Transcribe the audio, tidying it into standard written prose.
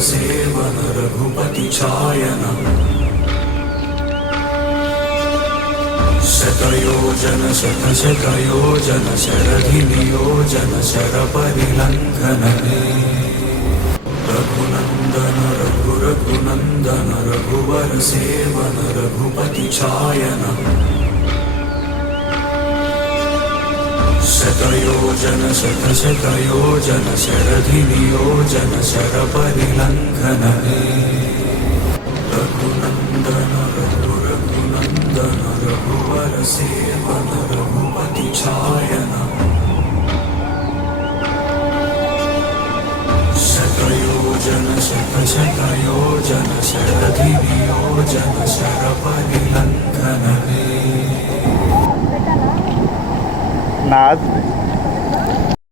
सेवन रघुपति छायन शतयोजन शतशतयोजन शरधिनियोजन शरपरिलङ्घन रघुनन्दन रघुरघुनन्दन रघुवर सेवन रघुपति छायन शतयोजन शतशतयोजन शरधिनियोजन शरपरिलङ्घन रघुनन्दन रघुरघुनन्दन रघुवर सेवन रघुपति छायन शतयोजन शतशतयोजन शरधिनियोजन शरपरिलङ्घन नाच